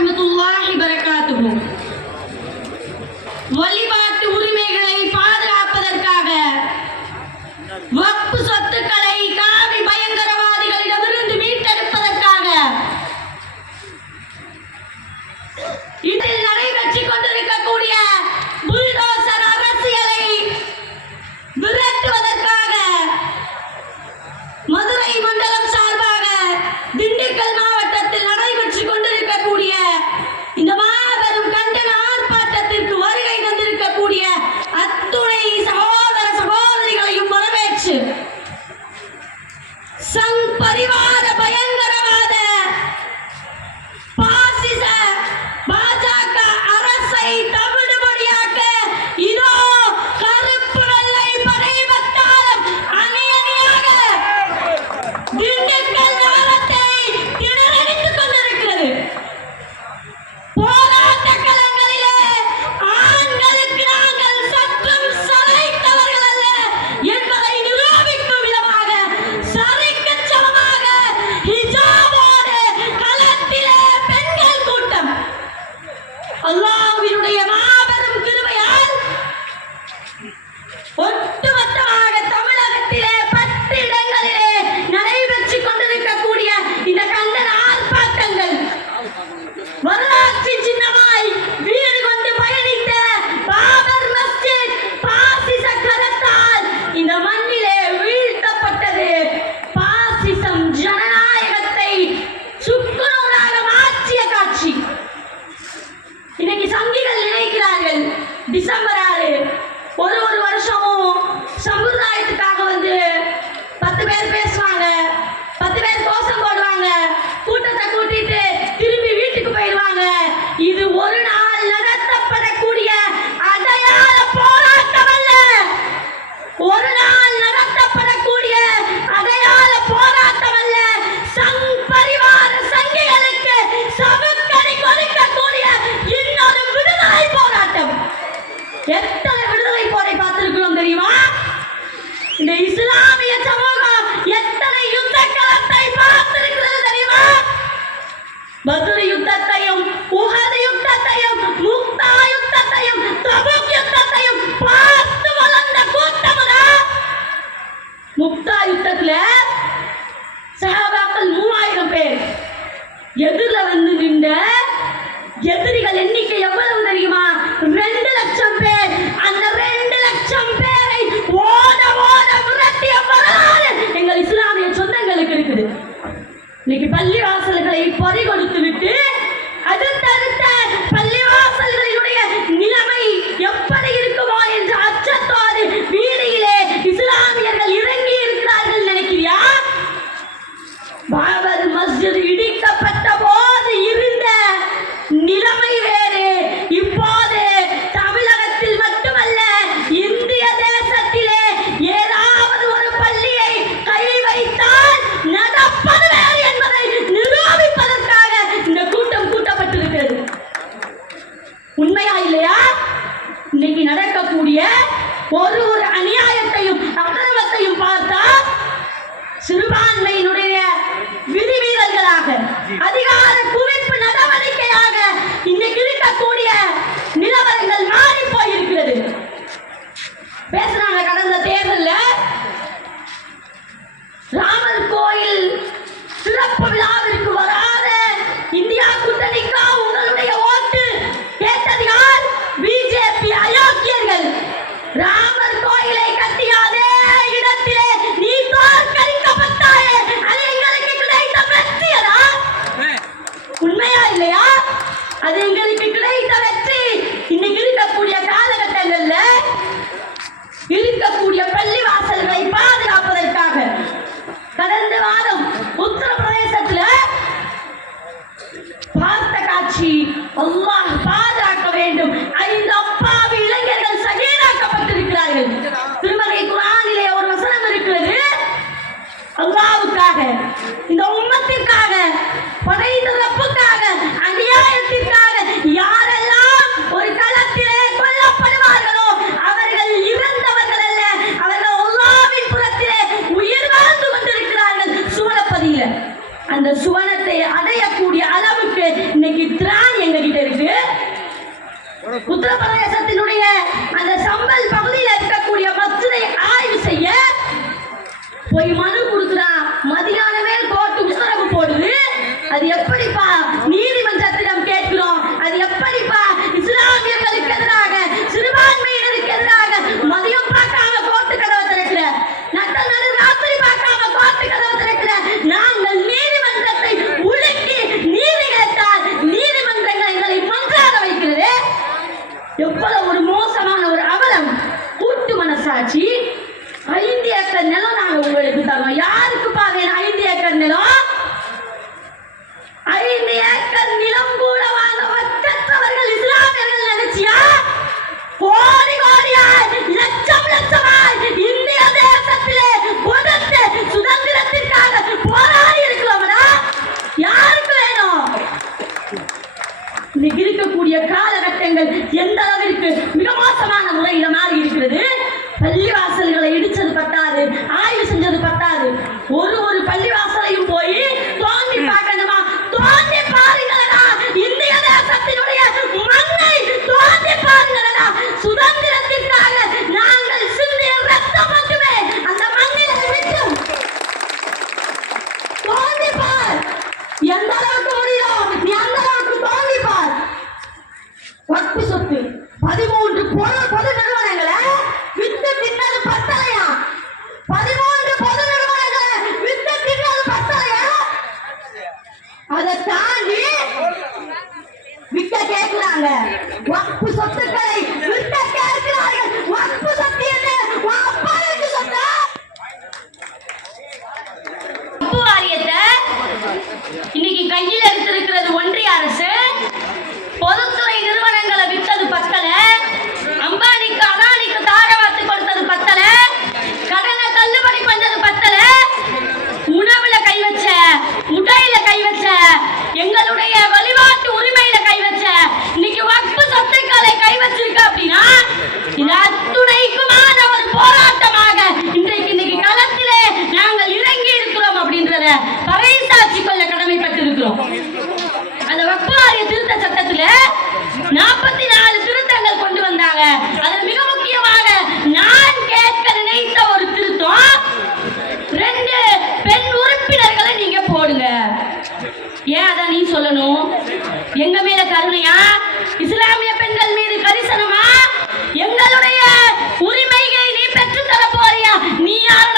வரஹ்மத்துல்லாஹி பரகாத்துஹு. ஒட்டுமொத்தமாக தமிழகத்திலே பத்து இடங்களிலே நடைபெற்று கொண்டிருக்கக்கூடிய இந்த கண்டன ஆர்ப்பாட்டங்கள். வரலாற்று சின்னமாய் வீடு கொண்டு பயணித்த பாபர் மஸ்ஜித் பாசிச கரத்தால் இந்த மண்ணிலே வீழ்த்தப்பட்டது. பாசிசம் ஜனநாயகத்தை சுக்குநூறாக மாற்றிய காட்சி. இன்னைக்கு சங்கிகள் நினைக்கிறார்கள் டிசம்பர் எதிரில வந்து நின்ற எதிரிகள் எண்ணிக்கை எவ்வளவு தெரியுமா? ரெண்டு லட்சம் பேர். அந்த ரெண்டு லட்சம் பேரை ஓட ஓட விரட்டிய வரலாறு எங்கள் இஸ்லாமிய சொந்தங்களுக்கு இருக்குது. இன்னைக்கு பள்ளிவாசல்களை பறி கொடுத்து விட்டு ஒரு ஒரு அநியாயத்தையும் அக்கிரமத்தையும் பார்த்தா சிறுபான்மையினுடைய விதிமீறல்களாக அதிகார குவிப்பு நடவடிக்கையாக இன்னைக்கு இருக்கக்கூடிய நிலவரங்கள் மாறி போயிருக்கிறது. பேசுறாங்க கடந்த தேர்தல்ல. ராமர் கோயில் சிறப்பு விழாவிற்கு வராத இந்தியா கூட்டணிக்கா உங்களுடைய ஓட்டு கேட்டது யார்? பிஜேபி ஐயா ராமர் கோயிலை கட்டிய அதே இடத்திலே நீ தோற்கடிக்கப்பட்டாயே அது எங்களுக்கு கிடைத்த வெற்றியடா உண்மையா இல்லையா? அது எங்களுக்கு கிடைத்த வெற்றி. இன்னைக்கு இருக்கக்கூடிய காலகட்டங்கள்ல இருக்கக்கூடிய பள்ளி வாசல்களை பாதுகாப்பதற்காக கடந்த வாரம் உத்தரப்பிரதேசத்துல பார்த்த காட்சி அல்லாஹ் அந்த சுவனத்தை அடையக்கூடிய அளவுக்கு இன்னைக்கு திராணி எங்க கிட்ட இருக்கு. உத்தரப்பிரதேசத்தினுடைய அந்த சம்பல் பகுதியில் இருக்கக்கூடிய மக்களை ஆய்வு செய்ய போய் மனு கொடுக்குறான் மதியானமே கோர்ட்டு உத்தரவு போடுது. அது எப்படிப்பா நீதிமன்றத்திடம் கேட்கிறோம்? அது எப்படிப்பா சொல்லணும். எங்க மேல கருணையா? இஸ்லாமிய பெண்கள் மீது கரிசனமா? எங்களுடைய உரிமைகளை நீ பெற்று தர போறியா? நீ யாரு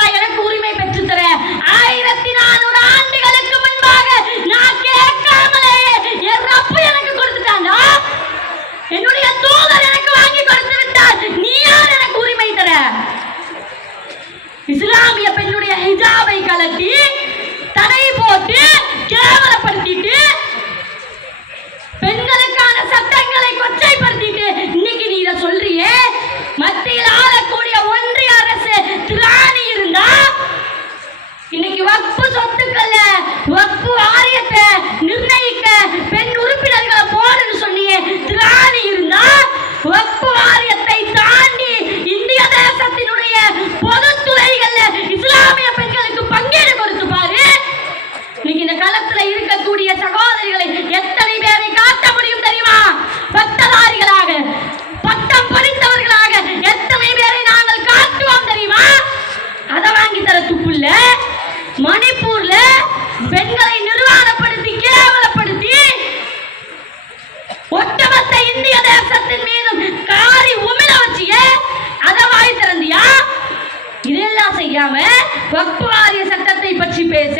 வக்பு வாரிய சட்டத்தை பற்றி பேச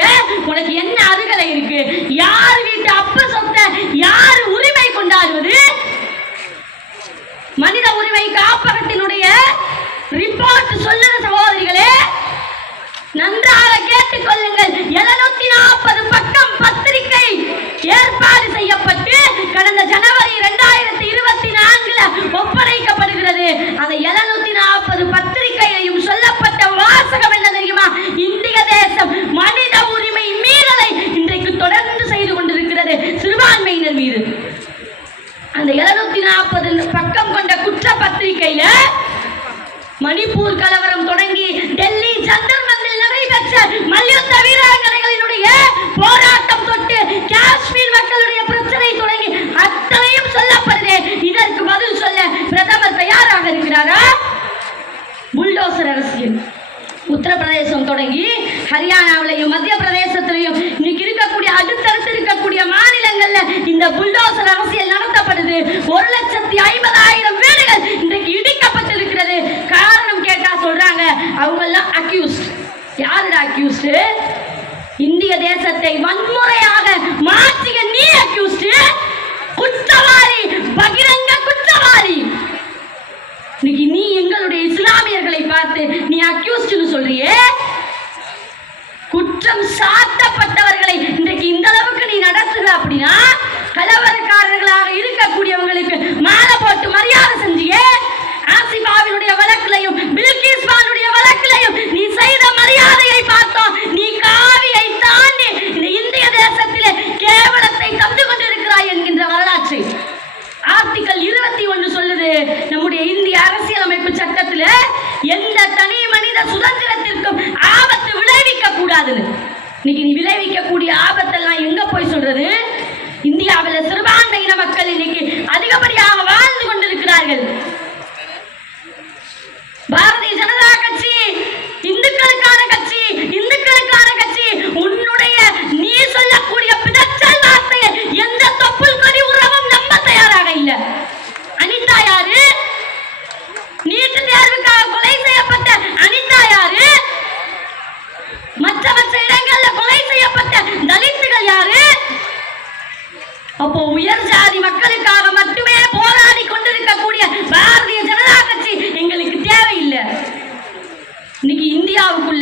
உனக்கு என்ன அருகலை இருக்கு? யார் வீட்டு அப்ப சொத்த? யார் உரிமை கொண்டாடுவது? மனித உரிமை காப்பகத்தினுடைய ரிப்போர்ட் சொல்லுற சகோதரிகளே. நன்றாக கேட்டுக்கொள்ளுங்கள் எழுநூத்தி நாற்பது பக்கம் பத்திரிகை ஏற்பாடு செய்யப்பட்டு கடந்த ஜனவரி இரண்டாயிரத்தி இருபத்தி நான்குல ஒப்படைக்கப்படுகிறது. அந்த எழுநூத்தி நாற்பது சிறுபான்மையினர் மீது. அந்த எழுநூத்தி நாற்பது பக்கம் கொண்ட குற்ற பத்திரிகையில மணிப்பூர் கலவரம் தொடங்கி டெல்லி சந்தர்பத்தில் நடைபெற்ற மல்யுத்த வீராங்கனைகளினுடைய போராட்டம் தொட்டு காஷ்மீர் மக்களுடைய பிரச்சனை தொடங்கி அத்தனையும் சொல்லப்படுது. இதற்கு பதில் சொல்ல பிரதமர் தயாராக இருக்கிறாரா? புல்டோசர் அரசியல். உத்தரப்பிரதேசம் தொடங்கி ஹரியானாவிலையும் மத்திய இந்த புல்டோசர் அரசியல் நடத்தப்படுது. ஒரு லட்சத்தி ஐம்பதாயிரம் வீடுகள் இன்றைக்கு இடிக்கப்பட்டு இருக்கிறது காரணம் கேட்டா சொல்றாங்க அவங்க எல்லாம் அக்யூஸ்ட் யாருடா அக்யூஸ்ட் இந்திய தேசத்தை வன்முறையாக மாற்றிய நீ அக்யூஸ்ட் குற்றவாளி பகிரங்க குற்றவாளி. இன்னைக்கு நீ எங்களுடைய இஸ்லாமியர்களை பார்த்து நீ அக்யூஸ்ட்னு சொல்றியே? குற்றம் சாட்டப்பட்டவர்களை இன்றைக்கு இந்த அளவுக்கு நீ நடத்துகிற அப்படின்னா கலவரக்காரர்களாக இருக்கக்கூடியவங்களுக்கு இந்தியாவில் சிறுபான்மையின மக்கள் இன்னைக்கு அதிகப்படியாக வாழ்ந்து கொண்டிருக்கிறார்கள். பாரதிய ஜனதா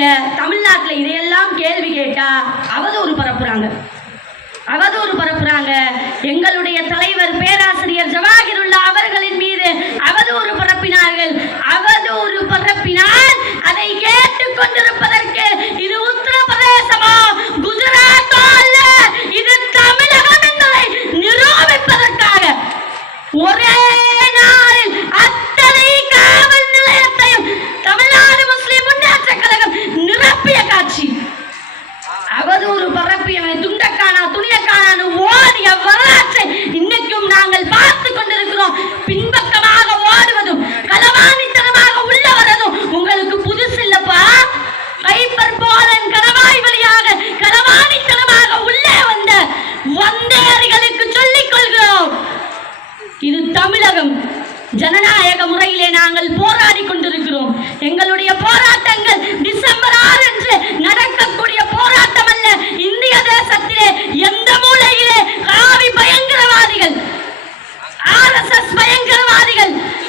இந்தியாவுக்குள்ள தமிழ்நாட்டுல இதையெல்லாம் கேள்வி கேட்டா அவதூறு பரப்புறாங்க. அவதூறு பரப்புறாங்க. எங்களுடைய தலைவர் பேராசிரியர் ஜவாகிருல்லா அவர்களின் மீது அவதூறு பரப்பினார்கள். அவதூறு பரப்பினால் அதை கேட்டுக்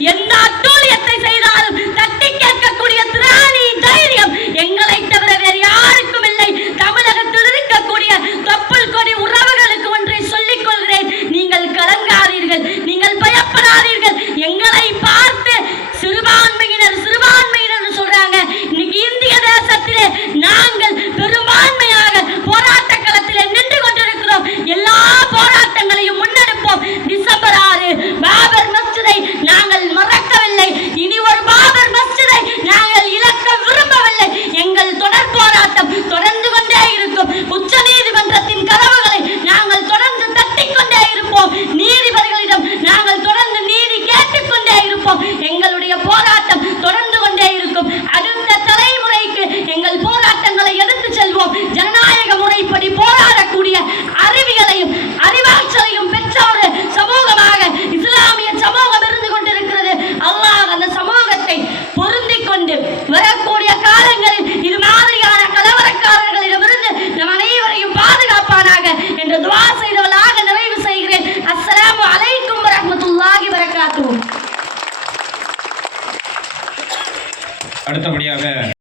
எந்த அட்டூழியத்தை செய்தாலும் தட்டி கேட்கக்கூடிய திராணி தைரியம் எங்களை தவிர வேறு யாருக்கும் இல்லை. தமிழகத்தில் இருக்கக்கூடிய தொப்புள் கொடி உறவுகளுக்கு ஒன்றை சொல்லிக் கொள்கிறேன். நீங்கள் கலங்காதீர்கள் நீங்கள் பயப்படாதீர்கள். எங்களை பார்த்து சிறுபான்மையினர் சிறுபான்மையினர் சொல்றாங்க. இன்னைக்கு இந்திய தேசத்திலே நான்